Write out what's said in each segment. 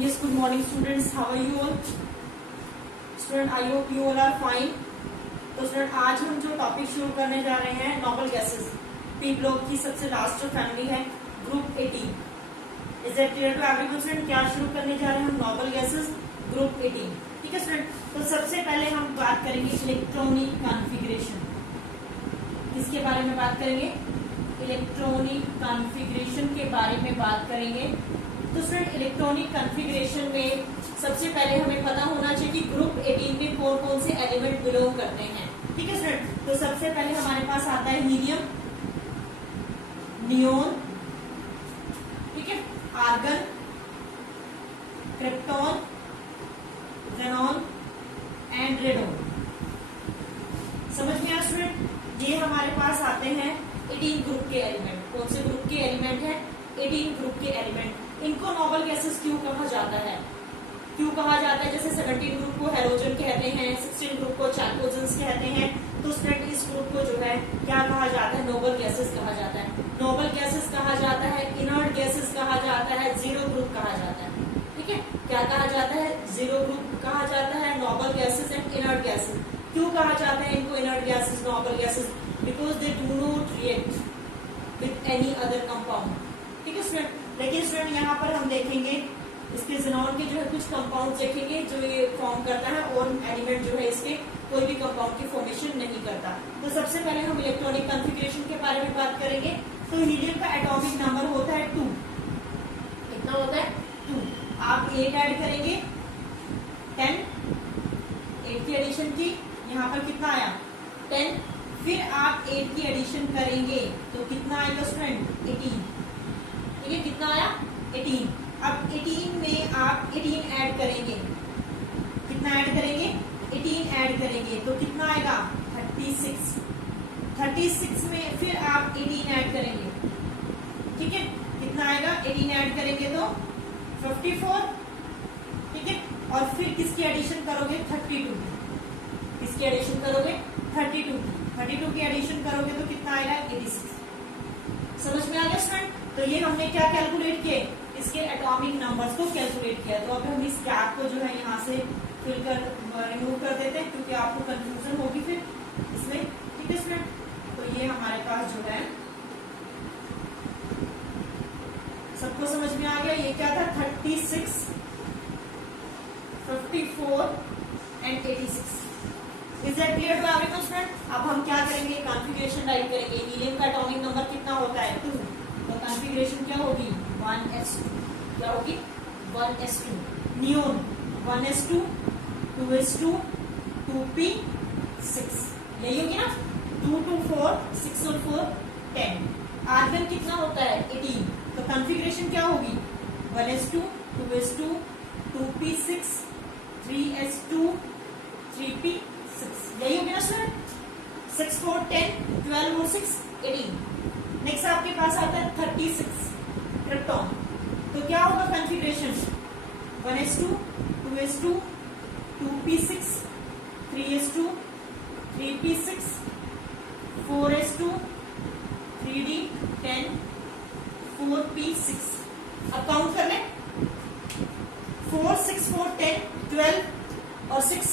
Yes, good morning students. How are you all? Student, I hope you all are fine. तो student आज हम जो topic शुरू करने जा रहे हैं नोबल गैसेस, पी ब्लॉक की सबसे लास्ट फैमिली है group 18। Is that clear to everyone student? क्या शुरू करने जा रहे हैं हम? Noble gases group 18। ठीक है स्टूडेंट, तो सबसे पहले हम बात करेंगे इलेक्ट्रॉनिक कॉन्फ़िगरेशन। किसके बारे में बात करेंगे? इलेक्ट्रॉनिक कॉन्फ़िगरेशन के बारे में बात करेंगे। तो स्टूडेंट इलेक्ट्रॉनिक कॉन्फ़िगरेशन में सबसे पहले हमें पता होना चाहिए कि ग्रुप 18 में कौन कौन से एलिमेंट बिलोंग करते हैं। ठीक है स्टूडेंट, तो सबसे पहले हमारे पास आता है हीलियम, नियोन, ठीक है, argon, krypton, xenon and radon. समझ में आया स्टूडेंट? ये हमारे पास आते हैं 18 ग्रुप के एलिमेंट। कौन से ग्रुप के एलिमेंट है? 18 ग्रुप के एलिमेंट। इनको नोबल गैसेस क्यों कहा जाता है? क्यों कहा जाता है? जैसे 17 ग्रुप को हैलोजन कहते हैं, 16 ग्रुप को चाकोजेंस कहते हैं। तो स्टूडेंट इस ग्रुप को जो है क्या कहा जाता है? नोबल गैसेस कहा जाता है। नोबल गैसेस कहा जाता है, इनर्ट गैसेस कहा जाता है, जीरो ग्रुप कहा जाता है। ठीक है, क्या कहा जाता है? जीरो ग्रुप कहा जाता है, noble gases and inert gases. क्यों कहा जाता है इनको inert gases, noble gases? Because they do not react with any other compound. ठीक है स्टूडेंट, लेकिन स्टूडेंट यहाँ पर हम देखेंगे इसके ज़ेनॉन के जो है कुछ कंपाउंड देखेंगे जो ये फॉर्म करता है, और एलिमेंट जो है इसके कोई भी कंपाउंड की फॉर्मेशन नहीं करता। तो सबसे पहले हम इलेक्ट्रॉनिक कॉन्फ़िगरेशन के बारे में बात करेंगे। तो हीलियम का एटॉमिक नंबर होता है 2। कितना होता है? 2। आप 8 ऐड करेंगे 10, 8 की एडिशन की, यहाँ पर कितना आया? 10। फिर आप 8 की एडिशन करेंगे तो कितना आएगा स्टूडेंट? 18। ठीक है, कितना आया? 18। अब 18 में आप 18 ऐड करेंगे। कितना ऐड करेंगे? 18 ऐड करेंगे तो कितना आएगा? 36। 36 में फिर आप 18 ऐड करेंगे। ठीक है, कितना आएगा? 18 ऐड करेंगे तो 54। ठीक है, और फिर किसकी एडिशन करोगे? 32। किसकी एडिशन करोगे? 32 की एडिशन करोगे तो कितना आएगा? 86। समझ में आ गया स्टूडेंट? तो ये हमने क्या कैलकुलेट किए? इसके एटॉमिक नंबर्स को कैलकुलेट किया। तो अब हम इस गैप को जो है यहाँ से फिल कर रिमूव कर देते हैं, क्योंकि आपको कंफ्यूजन होगी फिर इसमें। ठीक है स्टूडेंट, तो ये हमारे पास जो है सबको समझ में आ गया। ये क्या था? 36, 54 and 86। Is that clear to everyone student? अब हम क्या करेंगे? कॉन्फ़िगरेशन राइट करेंगे। हीलियम का एटॉमिक नंबर कितना होता है? 2। तो कॉन्फ़िगरेशन क्या होगी? 1s2। क्या होगी? 1s2। Neon 1s2, 2s2, 2p6। यही होगी ना? 2 2 4, 6 और 4 10। आर्गन कितना होता है? 18। तो कॉन्फ़िगरेशन क्या होगी? 1s2, 2s2, 2p6, 3s2, 3p6। यही होगी ना सर? 6 4 10, 12 और 6 18। नेक्स्ट आपके पास आता है 36 क्रिप्टॉन। तो क्या होगा configuration? 1s2, 2s2, 2p6, 3s2, 3p6, 4s2, 3d10, 4p6। अब काउंट कर लें। 4 6 4 10 12 और 6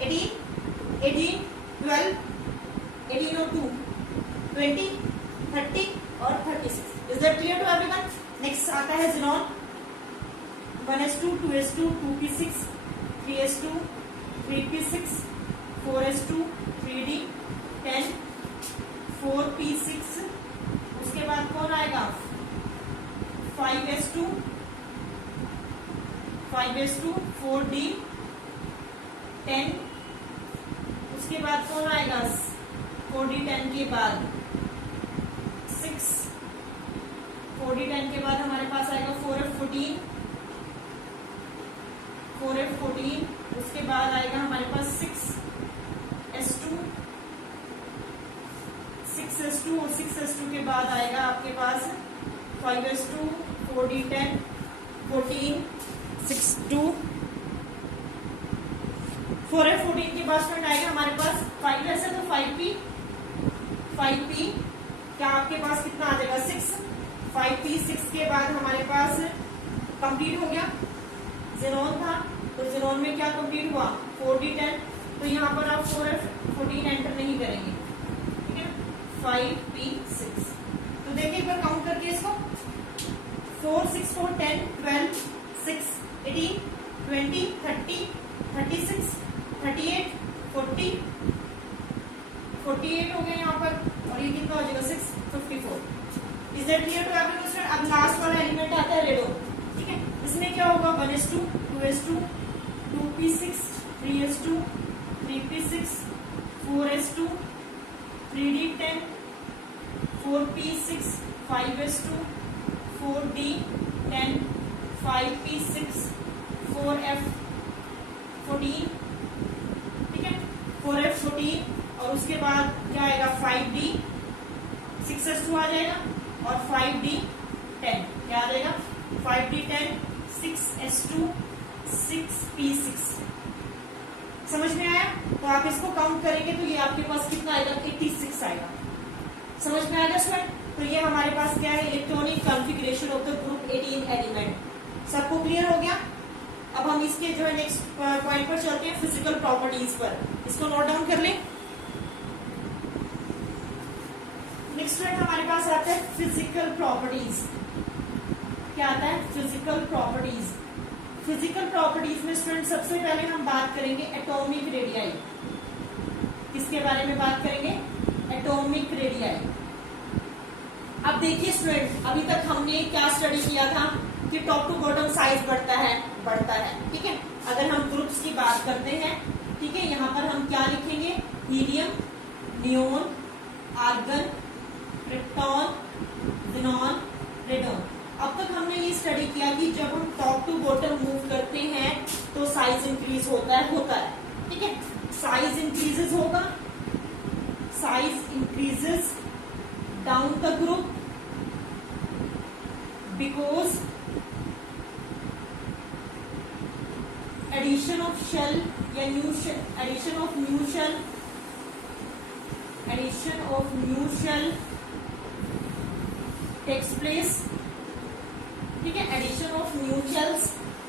18, 18 12, 18 और 2 20, 30 और 36। Is that clear to everyone? Next आता है xenon 1s2, 2s2, 2p6, 3s2, 3p6, 4s2, 3d10, 4p6। उसके बाद कौन आएगा? 5s2, 4d10। उसके बाद कौन आएगा? 4d10 के बाद 6। 4d10 के बाद हमारे पास आएगा 4f14, 4f14। उसके बाद आएगा हमारे पास 6s2, 6s2 और 6s2 के बाद आएगा आपके पास 5s2, 4d10, 14, 6 2, 4f14 के बाद स्टूडेंट आएगा हमारे पास 5s है तो 5p। क्या आपके पास कितना आ जाएगा? 6। 5p6 के बाद हमारे पास कंप्लीट हो गया जेनॉन था, तो जेनॉन में क्या कंप्लीट हुआ 4d10, तो यहाँ पर आप 4f14 एंटर नहीं करेंगे, ठीक है ना, 5p6। तो देखिए एक बार काउंट करके इसको, 4 6 4 10 12 6 18 20 30 36 38 40 48 हो गए यहाँ पर, और ये कितना हो जाएगा 654। Is that clear to everyone student? अब लास्ट वाला एलिमेंट आता है रेडो, ठीक है, इसमें क्या होगा 1s2 2s2 2p6 3s2 3p6 4s2 3d10 4p6 5s2 4d10 5p6 4f14, ठीक है, 4f14, और उसके बाद क्या आएगा 5d 6s2 आ जाएगा, और 5d10 क्या आ जाएगा 5d10 6s2 6p6। समझ में आया? तो आप इसको काउंट करेंगे तो ये आपके पास कितना आएगा 86 आएगा। समझ में आएगा स्टूडेंट? तो ये हमारे पास क्या है electronic configuration of the group 18 element. सबको क्लियर हो गया? अब हम इसके जो है नेक्स्ट पॉइंट पर चलते हैं, फिजिकल प्रॉपर्टीज पर। इसको नोट डाउन कर लें। नेक्स्ट पॉइंट हमारे पास आता है फिजिकल प्रॉपर्टीज। क्या आता है फिजिकल प्रॉपर्टीज? फिजिकल प्रॉपर्टीज में स्टूडेंट सबसे पहले हम बात करेंगे एटॉमिक रेडियाई। किसके बारे में बात करेंगे? Atomic radii. अब देखिए स्टूडेंट, अभी तक हमने क्या स्टडी किया था कि टॉप टू बॉटम साइज बढ़ता है, ठीक है। अगर हम ग्रुप्स की बात करते हैं, ठीक है, यहाँ पर हम क्या लिखेंगे helium, neon, argon, krypton, xenon, radon. अब तक हमने ये स्टडी किया कि जब हम टॉप टू बॉटम मूव करते हैं तो साइज इंक्रीज होता है, ठीक है। साइज इंक्रीजेस होगा, size increases down the group because addition of shell या new shell, addition of new shell takes place, ठीक है। Addition of new shells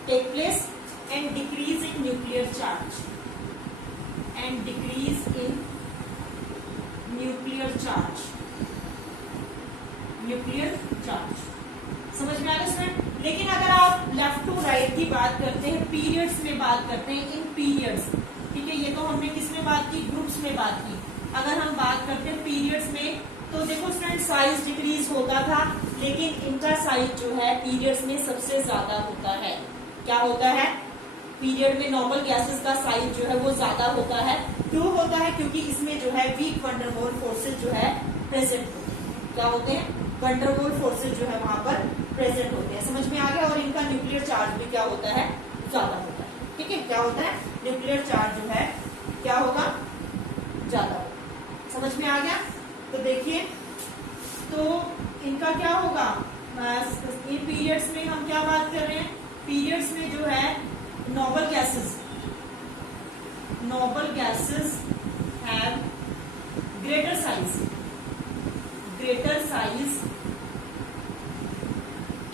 take place and decrease in nuclear charge, nuclear charge. समझ में आ रहा है student? लेकिन अगर आप लेफ्ट टू राइट की बात करते हैं, पीरियड्स में बात करते हैं, इन पीरियड्स, ठीक है, ये तो हमने किस में बात की, ग्रुप्स में बात की। अगर हम बात करते हैं पीरियड्स में, तो देखो स्टूडेंट साइज डिक्रीज होता था, लेकिन इनका साइज जो है पीरियड्स में सबसे ज्यादा होता है। क्या होता है? पीरियड में नॉर्मल गैसेस का साइज जो है वो ज्यादा होता है। क्यों होता है? क्योंकि इसमें जो है वीक वंडर वॉल फोर्सेज जो है प्रेजेंट होते हैं। क्या होते हैं? वंडर वॉल फोर्सेज जो है वहां पर प्रेजेंट होते हैं। समझ में आ गया? और इनका न्यूक्लियर चार्ज भी क्या होता है? ज्यादा होता है, ठीक है। क्या होता है? न्यूक्लियर चार्ज जो है क्या होगा? ज्यादा होगा। समझ में आ गया? तो देखिए, तो इनका क्या होगा, इन पीरियड्स में हम क्या बात कर रहे हैं, पीरियड्स में जो है noble gases have greater size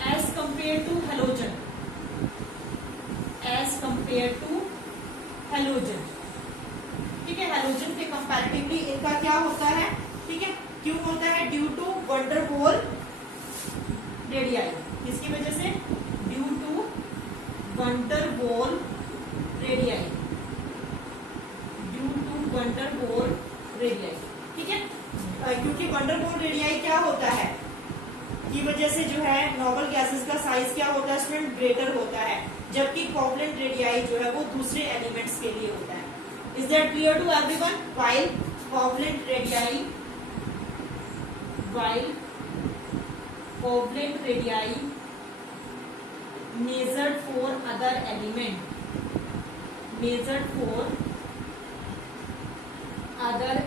as compare to halogen, ठीक है। हेलोजन के कंपैरेटिवली इनका क्या होता है, ठीक है। क्यों होता है? Due to van der Waals radii. किसकी वजह से? Due to van der Waals radii, ठीक है। क्योंकि वंडर वॉल रेडियाई क्या होता है की वजह से जो है नोबल गैसेस का साइज क्या होता है स्टूडेंट? ग्रेटर होता है, जबकि कोवलेंट रेडियाई जो है वो दूसरे एलिमेंट्स के लिए होता है। Is that clear to everyone? While covalent radii measured for other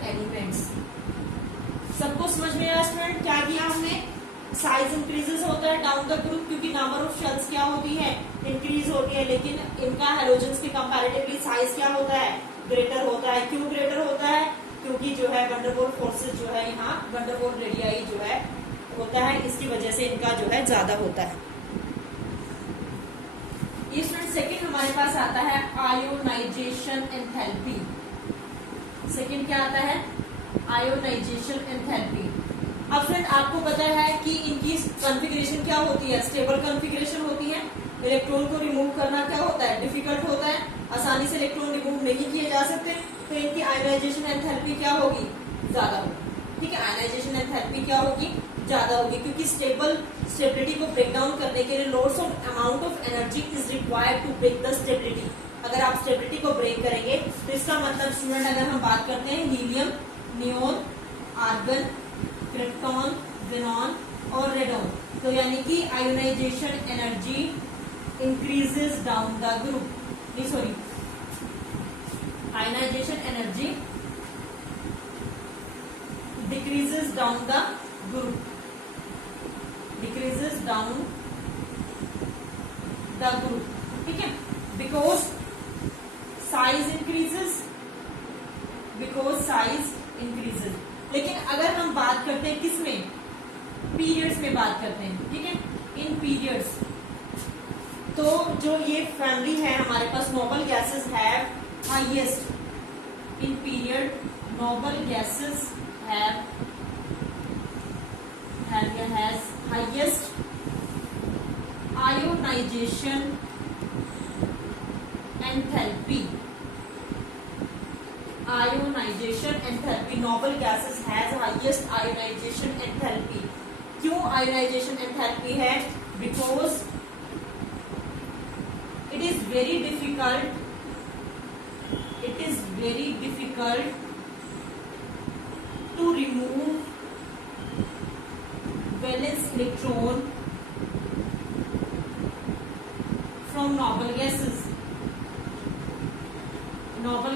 elements, सबको समझ में आया स्टूडेंट? क्या किया हमने? साइज इंक्रीजेस होता है डाउन द ग्रुप, क्योंकि नंबर ऑफ शेल्स क्या होती है? इंक्रीज होती है, लेकिन इनका हेलोजेंस के कंपैरेटिवली साइज क्या होता है? ग्रेटर होता है। क्यों ग्रेटर होता है? क्योंकि जो है वंडरवॉल फोर्सेस जो है यहाँ वंडरवॉल रेडियाई जो है होता है, इसकी वजह से इनका जो है ज्यादा होता है। ये स्टूडेंट सेकेंड हमारे पास आता है आयोनाइजेशन एंथैल्पी। सेकंड क्या आता है? Ionisation enthalpy. अब फ्रेंड आपको पता है कि इनकी कॉन्फ़िगरेशन क्या होती है? स्टेबल कॉन्फ़िगरेशन होती है। इलेक्ट्रॉन को रिमूव करना क्या होता है? डिफिकल्ट होता है, आसानी से इलेक्ट्रॉन रिमूव नहीं किए जा सकते, तो इनकी आयोनाइजेशन एंथैल्पी क्या होगी? ज्यादा होगी। ठीक है, आयोनाइजेशन एंथैल्पी क्या होगी? ज्यादा होगी, क्योंकि स्टेबिलिटी को ब्रेक डाउन करने के लिए lots of amount of energy is required to break the stability. अगर आप स्टेबिलिटी को ब्रेक करेंगे तो इसका मतलब स्टूडेंट, अगर हम बात करते हैं helium, neon, argon, krypton, xenon और रेडॉन, तो यानी कि ionization energy increases down the group, ionization energy decreases down the group, decreases down the group. ठीक है, बिकॉज साइज इंक्रीजेस, लेकिन अगर हम बात करते हैं किसमें? पीरियड्स में बात करते हैं। ठीक है, इन पीरियड्स, तो जो ये फैमिली है हमारे पास, noble gases have highest in period, noble gases has highest ionization enthalpy. Ionization enthalpy, noble gases has highest ionization enthalpy. क्यों आयोनाइजेशन एंथैल्पी है? Because it is very difficult to remove valence electron from noble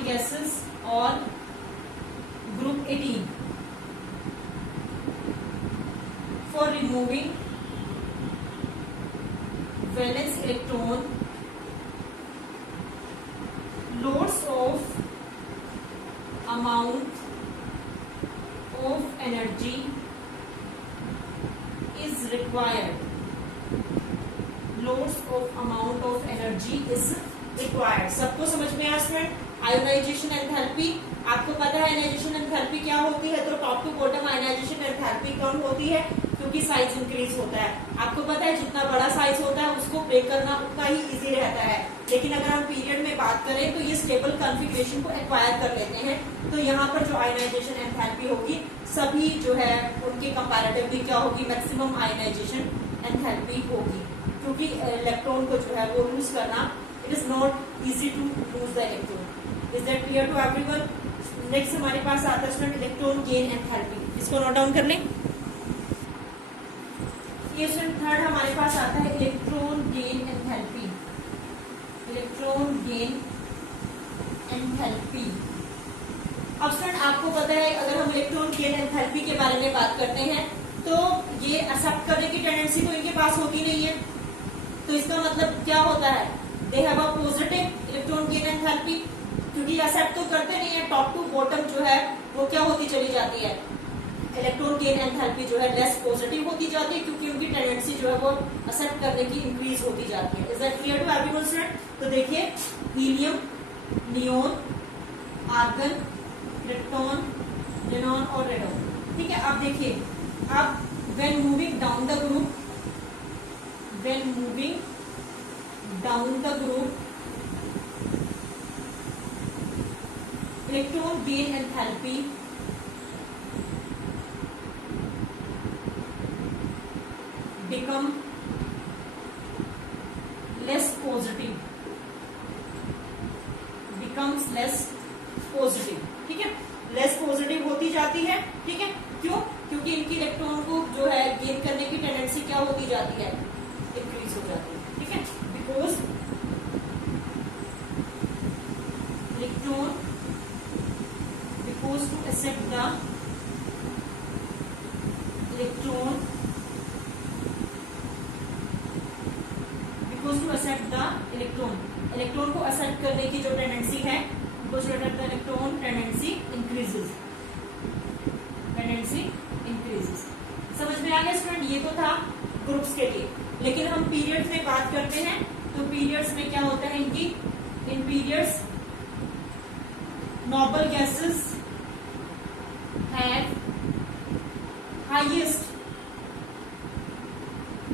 gases और group 18 for removing valence electron, lots of amount of energy is required, lots of amount of energy is required। सबको समझ में आया student? Ionisation enthalpy, आपको पता है ionisation enthalpy क्या होती है? तो top to bottom ionization enthalpy कम होती है क्योंकि साइज इंक्रीज होता है। आपको पता है जितना बड़ा साइज होता है उसको ब्रेक करना उतना ही इजी रहता है, लेकिन अगर हम पीरियड में बात करें तो ये स्टेबल कॉन्फ़िगरेशन को एक्वायर कर लेते हैं। तो यहाँ पर जो आयोनाइजेशन एंथैल्पी होगी सभी जो है उनके कंपैरेटिवली क्या होगी? मैक्सिमम आयोनाइजेशन एंथैल्पी होगी, क्योंकि इलेक्ट्रॉन को जो है वो लूज करना, it is not easy to lose the electron. Is that clear to everyone? Next हमारे पास आता है स्टूडेंट इलेक्ट्रॉन गेन एंथैल्पी। इसको नोट डाउन कर लें। ये स्टूडेंट थर्ड हमारे पास आता है electron gain enthalpy. Electron gain enthalpy, अब स्टूडेंट आपको पता है अगर हम इलेक्ट्रॉन गेन एंथैल्पी के बारे में बात करते हैं तो ये एक्सेप्ट करने की टेंडेंसी तो इनके पास होती नहीं है, तो इसका मतलब क्या होता है? They have a positive electron gain enthalpy, क्योंकि एक्सेप्ट तो करते नहीं है। टॉप टू बॉटम जो है वो क्या होती चली जाती है? इलेक्ट्रॉन गेन एंथैल्पी जो है लेस पॉजिटिव होती जाती है, क्योंकि उनकी टेंडेंसी जो है वो एक्सेप्ट करने की इंक्रीज होती जाती है। Is that clear to everyone student? तो देखिए helium, neon, argon, krypton, xenon और रेडॉन। ठीक है, अब देखिए, अब when moving down the group, electron gain enthalpy become less positive, becomes less positive। ठीक है, लेस पॉजिटिव होती जाती है। ठीक है, क्यों? क्योंकि इनकी इलेक्ट्रॉन को जो है गेन करने की टेंडेंसी क्या होती जाती है? इंक्रीज हो जाती है। ठीक है, because electron, because to accept the electron, to accept the electron, electron को एक्सेप्ट करने की जो टेंडेंसी है, इलेक्ट्रॉन टेंडेंसी इंक्रीजेस, समझ में आ गया स्टूडेंट? ये तो था ग्रुप्स के लिए, लेकिन हम पीरियड्स में बात करते हैं तो पीरियड्स में क्या होता है? इनकी periods noble gases have highest,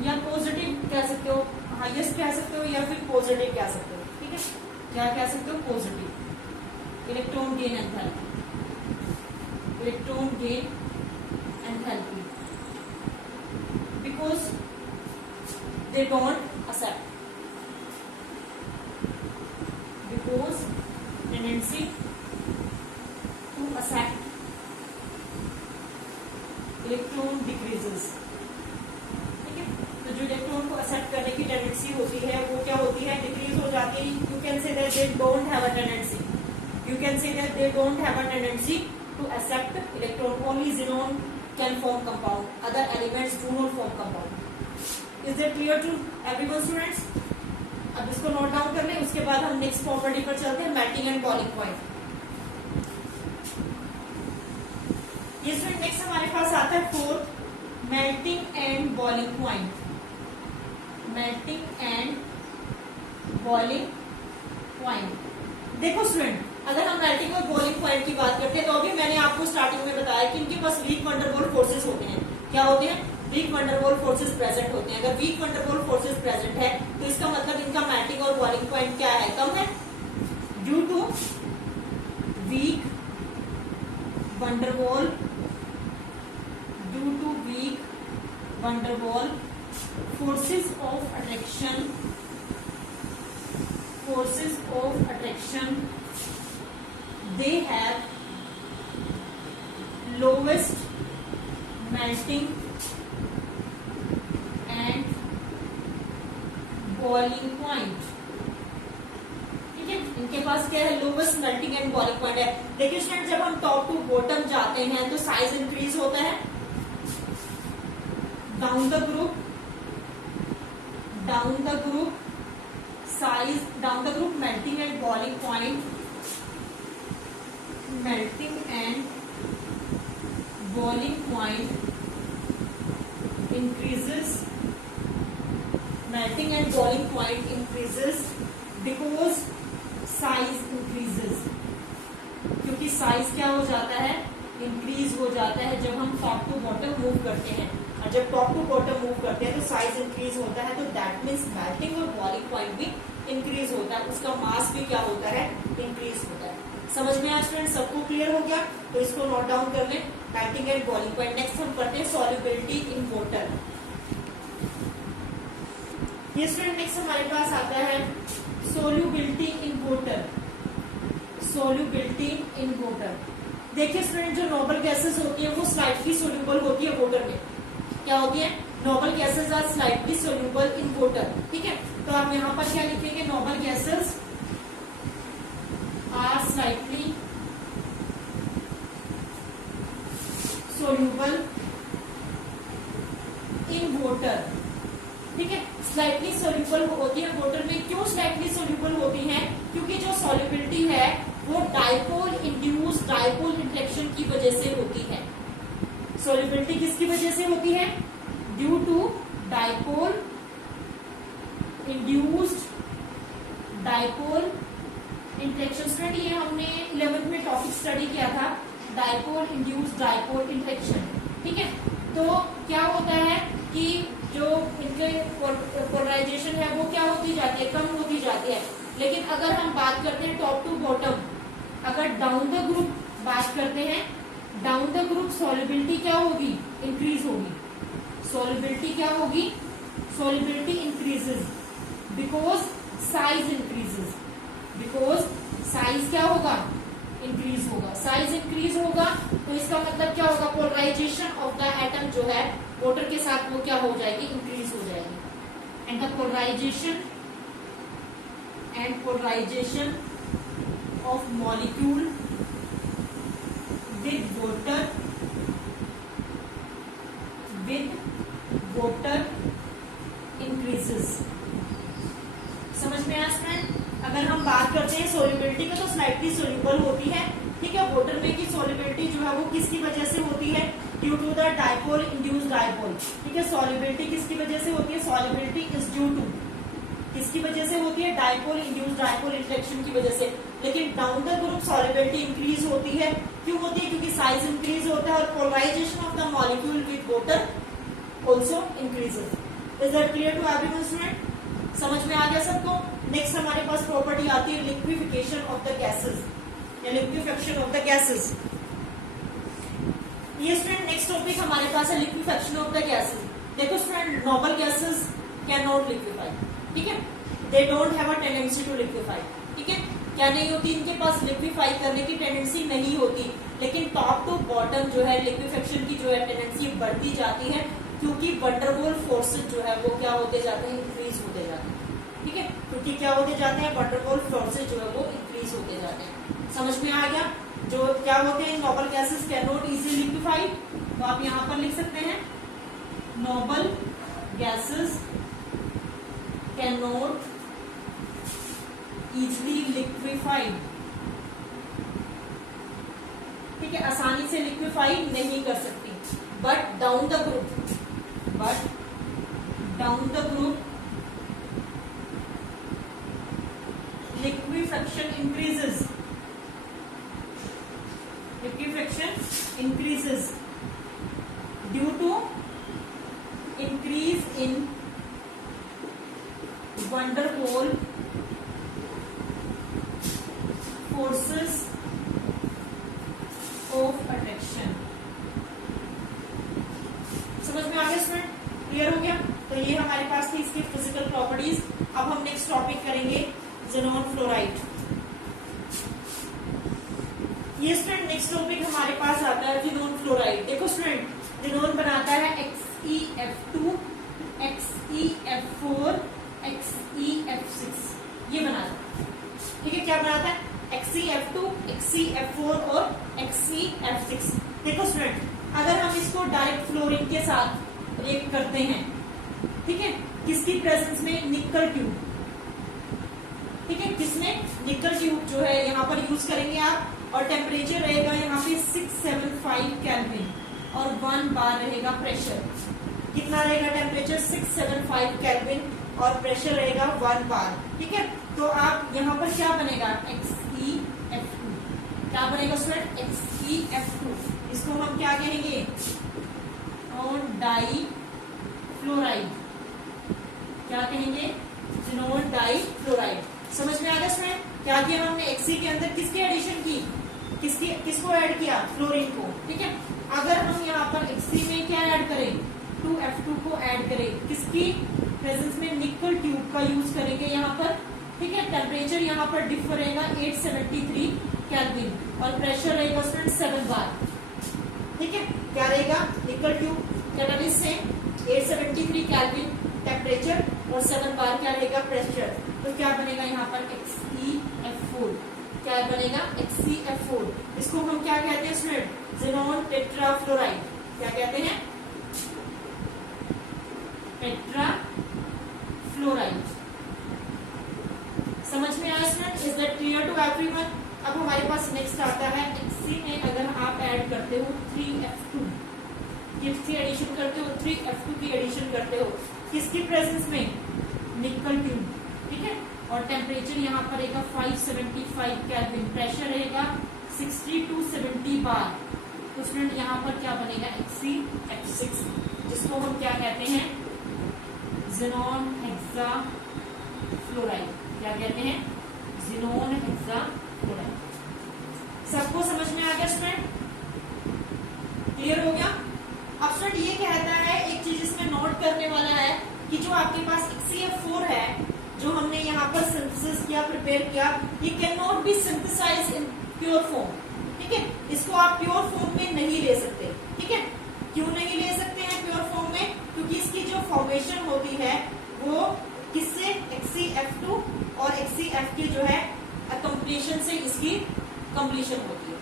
या पॉजिटिव कह सकते हो, हाईएस्ट कह सकते हो, या फिर पॉजिटिव कह सकते हो, ठीक है, क्या कह सकते हो, positive electron gain enthalpy, electron gain enthalpy, because they don't accept, because tendency to accept electron decreases, ठीक है, तो जो इलेक्ट्रॉन को एक्सेप्ट करने की टेंडेंसी होती है वो क्या होती है, डिक्रीज हो जाती है. You can say that they don't have a tendency, you can say that they don't have a tendency to accept electron. Only xenon can form compound, other elements do not form compound. Is that clear to everyone students? अब इसको note down कर लें, उसके बाद हम next property पर चलते हैं, मेल्टिंग एंड बॉइलिंग पॉइंट. ये स्टूडेंट नेक्स्ट हमारे पास आता है fourth, melting and boiling point. Melting and boiling point. देखो स्टूडेंट, अगर हम मेल्टिंग और बॉइलिंग पॉइंट की बात करते हैं तो अभी मैंने आपको स्टार्टिंग में बताया कि इनके पास वीक वंडर वॉल फोर्सेस होते हैं. क्या होते हैं, weak van der Waals forces present होते हैं. अगर weak van der Waals forces present है तो इसका मतलब इनका मेल्टिंग और बॉइलिंग पॉइंट क्या है, कम है. Due to weak van der Waals, due to weak van der Waals forces of attraction, forces of attraction, they have lowest melting and boiling point. ठीक है, इनके पास क्या है, lowest melting and boiling point है. देखिए स्टूडेंट, जब हम टॉप टू बॉटम जाते हैं तो साइज इंक्रीज होता है. Down the group, down the group size, down the group melting and boiling point, melting and boiling point increases, melting and boiling point increases because size increases, क्योंकि size क्या हो जाता है, इंक्रीज हो जाता है जब हम टॉप टू बॉटम मूव करते हैं. और जब टॉप टू बॉटम मूव करते हैं तो साइज इंक्रीज होता है, तो दैट मीन्स मेल्टिंग और बॉइलिंग पॉइंट भी इंक्रीज होता है, उसका मास भी क्या होता है, इंक्रीज होता है. समझ में आज स्टूडेंट सबको क्लियर हो गया, तो इसको नोट डाउन कर लें, melting and boiling point. Next हम करते हैं सॉल्युबिलिटी इन वाटर. ये स्टूडेंट नेक्स्ट हमारे पास आता है solubility in water. Solubility in water. देखिए स्टूडेंट, जो नोबल गैसेस होती है वो स्लाइटली सोल्यूबल होती है वाटर में. क्या होती है, noble gases are slightly soluble in water. ठीक है, तो आप यहां पर क्या लिखेंगे, noble gases are slightly soluble in water. ठीक है, स्लाइटली सोल्यूबल होती है वाटर में. क्यों स्लाइटली सोल्यूबल होती है, क्योंकि जो सॉल्युबिलिटी है वो डाइपोल इंड्यूस डाइपोल इंटरेक्शन की वजह से होती है. सॉल्युबिलिटी किसकी वजह से होती है, due to dipole induced dipole interaction. Student, ये हमने 11th में टॉपिक स्टडी किया था, डाइपोल इंड्यूस्ड डाइपोल इंटरेक्शन. ठीक है, तो क्या होता है कि जो इनके पोलराइजेशन है वो क्या होती जाती है, कम होती जाती है. लेकिन अगर हम बात करते हैं टॉप टू बॉटम, अगर डाउन द ग्रुप बात करते हैं, डाउन द ग्रुप सॉल्युबिलिटी क्या होगी, इंक्रीज होगी. सॉल्युबिलिटी क्या होगी, solubility increases because size increases. Because size क्या होगा, इंक्रीज होगा. साइज इंक्रीज होगा तो इसका मतलब क्या होगा, पोलराइजेशन ऑफ द एटम जो है वाटर के साथ वो क्या हो जाएगी, इंक्रीज हो जाएगी. And the polarization of molecule with water increases. समझ में आया फ्रेंड. अगर हम बात करते हैं सोल्युबिलिटी का तो स्लाइटली सोल्यूबल होती है. ठीक है, वाटर में की सोल्युबिलिटी जो है वो किसकी वजह से होती है, due to the dipole induced dipole. ठीक है, सोल्युबिलिटी किसकी वजह से होती है, सोल्युबिलिटी इज ड्यू टू किसकी वजह से होती है? डायपोल इंड्यूस्ड डायपोल इंटरेक्शन की वजह से। लेकिन down the group solubility increase होती है। क्यों होती है? क्योंकि साइज इंक्रीज होता है और polarization of the molecule with water also increases. Is that clear to everyone student? समझ में आ गया सबको? नेक्स्ट हमारे पास प्रॉपर्टी आती है लिक्विफिकेशन ऑफ द गैसेस या लिक्विफेक्शन ऑफ द गैसेस। ये स्टूडेंट नेक्स्ट टॉपिक हमारे पास है लिक्विफेक्शन ऑफ द गैसेस। देखो student, noble gases can not liquefy, ठीक है, they don't have a tendency to liquefy, ठीक है, क्या नहीं होती? इनके पास लिक्विफाई करने की टेंडेंसी नहीं होती, लेकिन टॉप टू बॉटम जो है लिक्विफेक्शन की जो है टेंडेंसी बढ़ती जाती है, क्योंकि वंडरवॉल फोर्सेस जो है वो क्या होते जाते हैं? इंक्रीज होते जाते हैं, ठीक है, क्योंकि क्या होते जाते हैं? वंडरवॉल फोर्सेस जो है वो इंक्रीज होते जाते हैं। समझ में आ गया? जो क्या होते हैं? Nobel gases can not easily liquefy, तो आप यहां पर लिख सकते हैं Nobel gases can not easily liquefied, ठीक है, आसानी से लिक्विफाई नहीं कर सकती। But down the group liquefaction increases due to increase in van der Waals forces of attraction। समझ में आ गया स्टूडेंट? क्लियर हो गया? तो ये हमारे पास थी इसकी फिजिकल प्रॉपर्टीज। अब हम नेक्स्ट टॉपिक करेंगे ज़ेनॉन फ्लोराइड। ये स्टूडेंट नेक्स्ट टॉपिक हमारे पास आता है ज़ेनॉन फ्लोराइड। देखो स्टूडेंट, ज़ेनॉन बनाता है XeF2, XeF4, XeF6, ये बनाता है, ठीक है, क्या बनाता है? XeF2, XeF4 और XeF6। देखो स्टूडेंट, अगर हम इसको डायरेक्ट फ्लोरीन के साथ रिएक्ट करते हैं, ठीक है, किसकी प्रेजेंस में? निकल ट्यूब, ठीक है, किसमें? निकल ट्यूब जो है यहाँ पर यूज करेंगे आप, और टेम्परेचर रहेगा यहाँ पे 675 केल्विन और 1 बार रहेगा प्रेशर। कितना रहेगा टेम्परेचर? 675 केल्विन और प्रेशर रहेगा 1 बार, ठीक है। तो आप यहाँ पर क्या बनेगा? XeF2, क्या बनेगा स्टूडेंट? XeF2, इसको हम क्या कहेंगे? ऑन डाई फ्लोराइड, क्या कहेंगे? Xenon difluoride. समझ में आ गया स्टूडेंट? क्या किया हमने? Xe के अंदर किसकी एडिशन की? किसको ऐड किया? फ्लोरीन को, ठीक है। अगर हम यहाँ पर Xe में क्या ऐड करें? 2F2 को ऐड करें, किसकी प्रेजेंस में? निकल ट्यूब का यूज करेंगे यहाँ पर, ठीक है। टेम्परेचर यहाँ पर डिफर रहेगा 873 केल्विन और प्रेशर रहेगा स्टूडेंट 7 बार, ठीक है। क्या रहेगा? निकल ट्यूब कैटालिस्ट से 873 केल्विन टेम्परेचर और 7 बार क्या रहेगा? प्रेशर। तो क्या बनेगा यहाँ पर? XeF4, क्या बनेगा? XeF4। इसको हम क्या कहते हैं स्टूडेंट? Xenon tetrafluoride. क्या कहते हैं? टेट्राफ्लोराइड। समझ में आया student? Is that clear to everyone? अब हमारे पास नेक्स्ट आता है Xe में अगर आप ऐड करते हो 3F2, किसकी एडिशन करते हो? 3F2 की एडिशन करते हो, किसकी प्रेजेंस में? निकल ट्यूब, ठीक है। और टेम्परेचर यहाँ पर रहेगा 575 केल्विन, प्रेशर रहेगा 60 to 70 बार। तो स्टूडेंट यहाँ पर क्या बनेगा? XeF6, जिसको हम क्या कहते हैं? Xenon hexafluoride. क्या कहते हैं? Xenon hexafluoride. सबको समझ में आ गया स्टूडेंट? क्लियर हो गया? अब स्टूडेंट ये कहता है, एक चीज इसमें नोट करने वाला है कि जो आपके पास XeF4 है, जो हमने यहाँ पर सिंथेसिस किया, प्रिपेयर किया, ये can not be synthesized in pure form, ठीक है। इसको आप प्योर फॉर्म में नहीं ले सकते, ठीक है। क्यों नहीं ले सकते हैं प्योर फॉर्म में? क्योंकि इसकी जो फॉर्मेशन होती है वो किससे? XeF2 और XeF के जो है कंप्लीशन से इसकी कंप्लीशन होती है।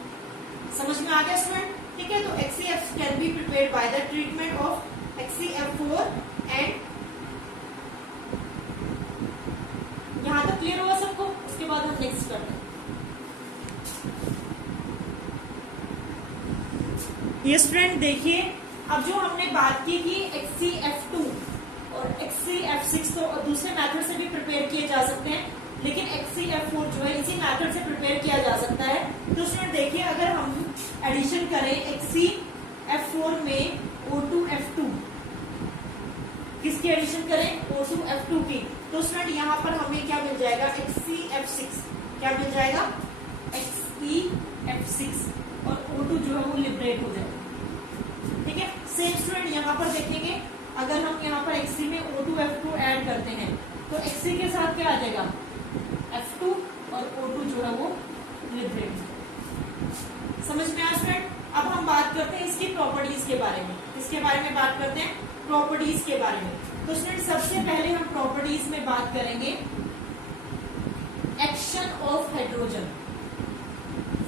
समझ में आ गया स्टूडेंट? ठीक है। तो XeF can be prepared by the treatment of XeF4 and, यहां तक क्लियर होगा सबको? उसके बाद हम नेक्स्ट करते हैं। ये स्टूडेंट देखिए, अब जो हमने बात की थी XeF2 और HCF6 तो दूसरे मेथड से भी प्रिपेयर किए जा सकते हैं, लेकिन HCF4 जो है इसी मेथड से प्रिपेयर किया जा सकता है। तो स्टूडेंट देखिए, अगर हम एडिशन करें HCF4 में O2F2, किसकी एडिशन करें? O2F2 की, तो स्टूडेंट यहाँ पर हमें क्या मिल जाएगा? HCF6, क्या मिल जाएगा? HCF6 और O2 जो है वो लिबरेट हो जाएगा। ठीक है, सेम स्टूडेंट यहाँ पर देखेंगे, अगर हम यहाँ पर Xc में O2F2 ऐड करते हैं तो Xc के साथ क्या आ जाएगा? F2 और O2 जो है वो लिबरेट। समझ में आया स्टूडेंट? अब हम बात करते हैं इसकी प्रॉपर्टीज के बारे में। इसके बारे में बात करते हैं, प्रॉपर्टीज के बारे में। तो स्टूडेंट सबसे पहले हम प्रॉपर्टीज में बात करेंगे action of hydrogen.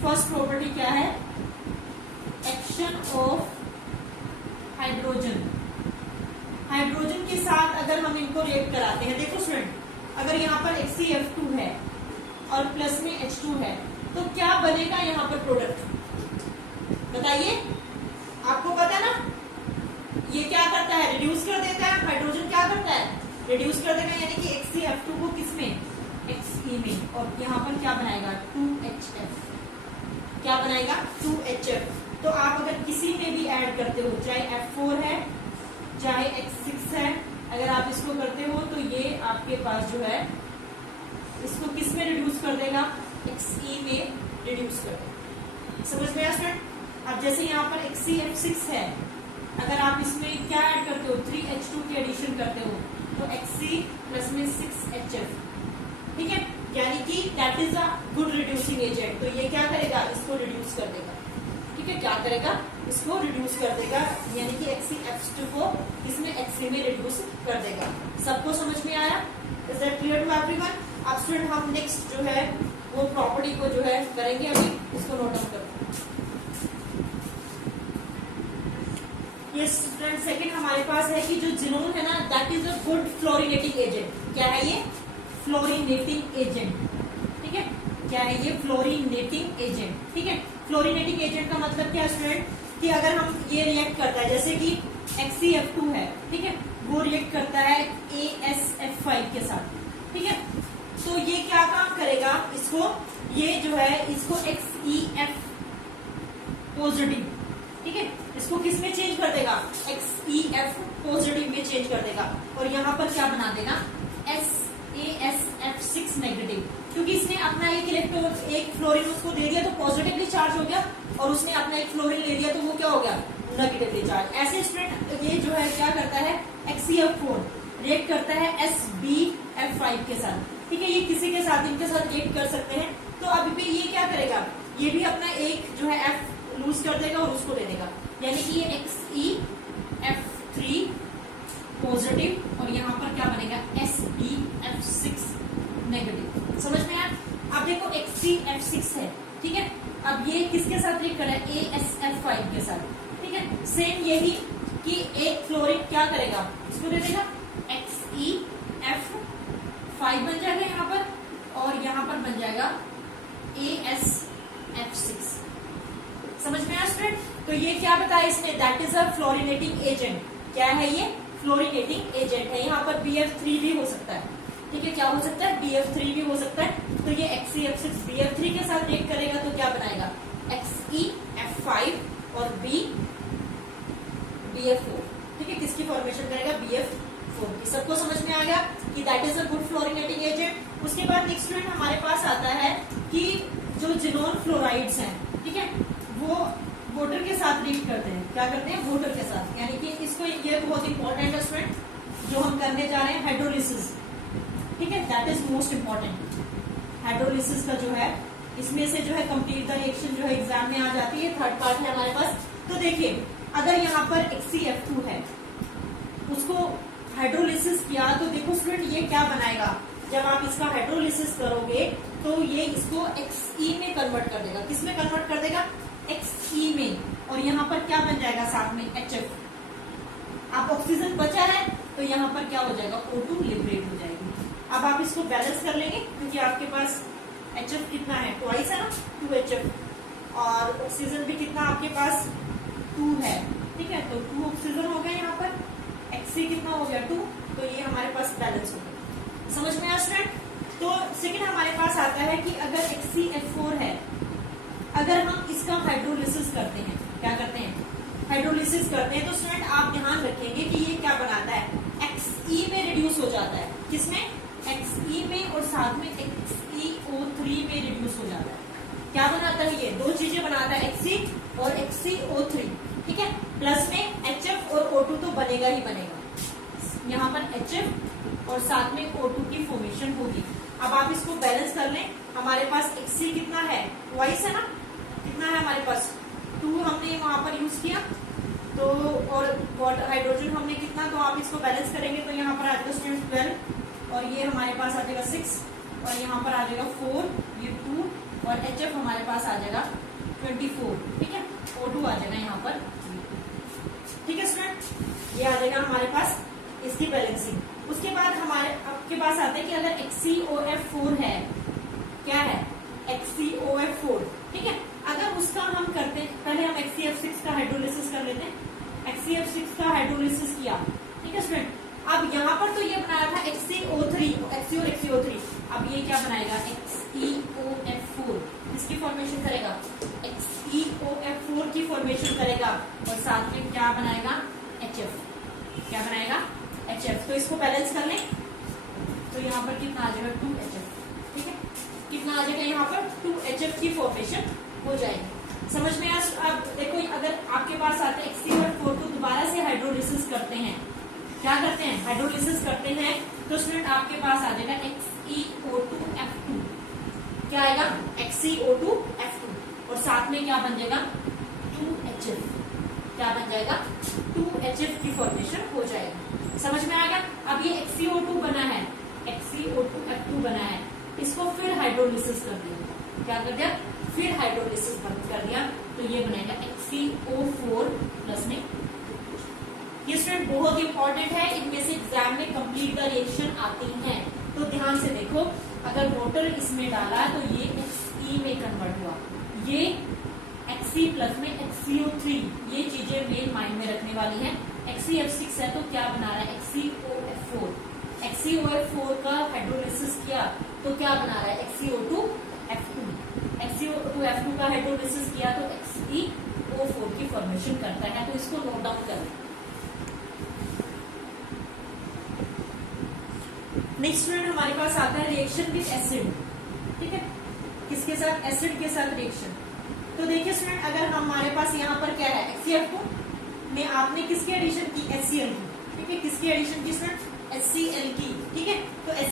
First property क्या है? Action of hydrogen. हाइड्रोजन के साथ अगर हम इनको रिएक्ट कराते हैं, देखो स्टूडेंट, अगर यहाँ पर HCF2 है और प्लस में H2 है, तो क्या बनेगा यहाँ पर प्रोडक्ट? बताइए, आपको पता है ना? ये क्या करता है? रिड्यूस कर देता है। हाइड्रोजन क्या करता है? रिड्यूस कर देगा, यानी कि HCF2 को किसमें? Xe में, और यहाँ पर क्या बनाएगा? 2HF। क्या बनाएगा? 2HF। तो आप अगर किसी में भी ऐड करते हो, चाहे F4 है चाहे X6 है, अगर आप इसको करते हो तो ये आपके पास जो है इसको किस में रिड्यूस कर देगा? Xe में रिड्यूस कर देगा। समझ में आया स्टूडेंट? अब जैसे यहाँ पर HCF6 है, अगर आप इसमें क्या ऐड करते हो? 3H2 की एडिशन करते हो तो Xe प्लस में 6HF। ठीक है, यानी कि that is a good reducing agent. तो ये क्या करेगा? इसको रिड्यूस कर देगा। ठीक है, क्या करेगा? इसको रिड्यूस कर देगा, यानी कि HCF2 को इसमें Xe में रिड्यूस कर देगा। सबको समझ में आया? Is that clear to everyone? अब स्टूडेंट हम नेक्स्ट जो है वो प्रॉपर्टी को जो है करेंगे, अभी इसको नोट डाउन करो। ये स्टूडेंट सेकंड हमारे पास है कि जो जिनोन है ना, that is a good fluorinating agent. क्या है ये? Fluorinating agent. ठीक है, क्या है ये? Fluorinating agent. ठीक है, फ्लोरिनेटिंग एजेंट का मतलब क्या स्टूडेंट? कि अगर हम ये रिएक्ट करता है, जैसे कि HCF2 है, ठीक है, वो रिएक्ट करता है ASF5 के साथ। ठीक है, तो ये क्या काम करेगा? इसको, ये जो है इसको XeF पॉजिटिव, ठीक है, इसको किस में चेंज कर देगा? XeF पॉजिटिव में चेंज कर देगा, और यहाँ पर क्या बना देगा? ASF6 नेगेटिव, क्योंकि इसने अपना एक इलेक्ट्रॉन, एक फ्लोरीन उसको दे दिया तो पॉजिटिवली चार्ज हो गया, और उसने अपना एक फ्लोरीन ले लिया तो वो क्या हो गया? Negatively charge. ऐसे स्टूडेंट ये जो है क्या करता है? HCF4 रिएक्ट करता है SbF5 के साथ। ठीक है, ये किसी के साथ, इनके साथ रिएक्ट कर सकते हैं। तो अभी भी ये क्या करेगा? ये भी अपना एक जो है F लूज कर देगा और उसको दे देगा, यानी कि ये XeF3 पॉजिटिव, और यहाँ पर क्या बनेगा? SbF6 negative. समझ में आया? अब देखो HCF6 है, ठीक है, अब ये किसके साथ रिएक्ट कर रहा है? ASF5 के साथ। ठीक है, सेम यही कि एक फ्लोरीन क्या करेगा? इसको दे देगा XeF5 बन जाएगा यहाँ पर, और यहाँ पर बन जाएगा ASF6। समझ में आया स्टूडेंट? तो ये क्या बताया इसने? That is a fluorinating agent. क्या है ये? फ्लोरिनेटिंग एजेंट है। यहाँ पर BF3 भी हो सकता है। ठीक है, क्या हो सकता है? BF3 भी हो सकता है। तो ये HCF6 BF3 के साथ रिएक्ट करेगा तो क्या बनाएगा? XeF5 और BF4। ठीक है, किसकी फॉर्मेशन करेगा? BF4 की। सबको समझ में आ गया कि that is a good fluorinating agent. उसके बाद नेक्स्ट स्टूडेंट हमारे पास आता है कि जो जिनोन फ्लोराइड्स हैं, ठीक है, वो वाटर के साथ रिएक्ट करते हैं। क्या करते हैं? वाटर के साथ, यानी कि इसको, ये बहुत इंपॉर्टेंट है स्टूडेंट जो हम करने जा रहे हैं, हाइड्रोलिसिस। ठीक है, that is most important. Hydrolysis का जो है, इसमें से जो है कंप्लीट द रिएक्शन जो है एग्जाम में आ जाती है, थर्ड पार्ट है हमारे पास। तो देखिए, अगर यहाँ पर HCF2 है, उसको हाइड्रोलिसिस किया तो देखो स्टूडेंट ये क्या बनाएगा? जब आप इसका हाइड्रोलिसिस करोगे तो ये इसको Xe में कन्वर्ट कर देगा। किस में कन्वर्ट कर देगा? Xe में, और यहाँ पर क्या बन जाएगा? साथ में HF। आप ऑक्सीजन बचा है तो यहाँ पर क्या हो जाएगा? O2 लिबरेट हो जाएगी। अब आप इसको बैलेंस कर लेंगे, क्योंकि आपके पास HF कितना है? ट्वाइस है ना, 2HF, और ऑक्सीजन भी कितना आपके पास? 2 है। ठीक है, तो 2 ऑक्सीजन हो गया यहाँ पर, Xc कितना हो गया 2, तो ये हमारे पास बैलेंस हो गया। समझ में आया स्टूडेंट? तो सेकंड हमारे पास आता है कि अगर HCl4 है, अगर हम इसका हाइड्रोलिसिस करते हैं, क्या करते हैं, हाइड्रोलिसिस करते हैं, तो स्टूडेंट आप ध्यान रखेंगे कि ये क्या बनाता है, Xe में रिड्यूस हो जाता है। किसमें? Xe में, और साथ में XeO3 में रिड्यूस हो जाता है। क्या बनाता है ये? दो चीजें बनाता है, Xe और XeO3, ठीक है। प्लस में HF और O2 तो बनेगा ही बनेगा, यहाँ पर HF और साथ में O2 की फॉर्मेशन होगी। अब आप इसको बैलेंस कर लें, हमारे पास Xe कितना है, ट्वाइस है ना, कितना है हमारे पास 2 हमने वहां पर यूज किया, तो और हाइड्रोजन हमने कितना, तो आप इसको बैलेंस करेंगे तो यहाँ पर आ जाएगा स्टूडेंट 12, और ये हमारे पास आ जाएगा 6, और यहाँ पर आ जाएगा 4, ये 2, और HF हमारे पास आ जाएगा 24, ठीक है। O2 आ जाएगा यहाँ पर, ठीक है स्टूडेंट, ये आ जाएगा हमारे पास इसकी बैलेंसिंग। उसके बाद हमारे आपके पास आता है कि अगर XeOF4 है, क्या है, XeOF4, ठीक है। अगर उसका हम करते हैं, पहले हम XeF6 का हाइड्रोलिसिस कर लेते हैं। XeF6 का हाइड्रोलिसिस किया, ठीक है स्टूडेंट। अब यहाँ पर तो ये बनाया था XeO3, Xe और XeO3, अब ये क्या बनाएगा, XeOF4, इसकी फॉर्मेशन करेगा, XeOF4 की फॉर्मेशन करेगा, और साथ में क्या बनाएगा, HF, क्या बनाएगा, HF। तो इसको बैलेंस कर लें, तो यहाँ पर कितना आ जाएगा 2HF, ठीक है, कितना आ जाएगा यहाँ पर 2HF की फॉर्मेशन हो जाएगी। समझ में? अब देखो, अगर आपके पास आते हैं XeO4 को दोबारा से हाइड्रोलिसिस करते हैं, क्या करते हैं, हाइड्रोलिसिस करते हैं, तो स्टूडेंट आपके पास आ जाएगा XeO2F2, क्या आएगा, XeO2F2, और साथ में क्या बन जाएगा 2HF, क्या बन जाएगा 2HF की फॉर्मेशन हो जाएगी। समझ में आ गया? अब ये XeO2 बना है, XeO2F2 बना है, इसको फिर हाइड्रोलिसिस कर दिया, क्या कर दिया, फिर हाइड्रोलिसिस बंद कर दिया, तो ये बनेगा XeO4 प्लस में। ये स्टूडेंट बहुत इंपॉर्टेंट है, इनमें से एग्जाम में कंप्लीट द रिएक्शन आती हैं, तो ध्यान से देखो। अगर वाटर इसमें डाला तो ये Xe में कन्वर्ट हुआ, ये Xe प्लस में XeO3, ये चीजें मेन माइंड में रखने वाली हैं। XeF6 है तो क्या बना रहा है, XeOF4, XeOF4 का हाइड्रोलिसिस किया तो क्या बना रहा है, XeO2F2, XeO2F2 का हाइड्रोलिसिस किया तो XeO4 की फॉर्मेशन करता है, तो इसको नोट डाउन कर लें। नेक्स्ट स्टूडेंट हमारे पास आता है रिएक्शन विद एसिड, ठीक है, किसके साथ, एसिड के साथ रिएक्शन। तो देखिए स्टूडेंट, अगर हमारे पास यहाँ पर क्या है, XeF2 में आपने किसकी एडिशन की, HCl की, ठीक है, किसकी एडिशन की स्टूडेंट, HCl की, ठीक है। तो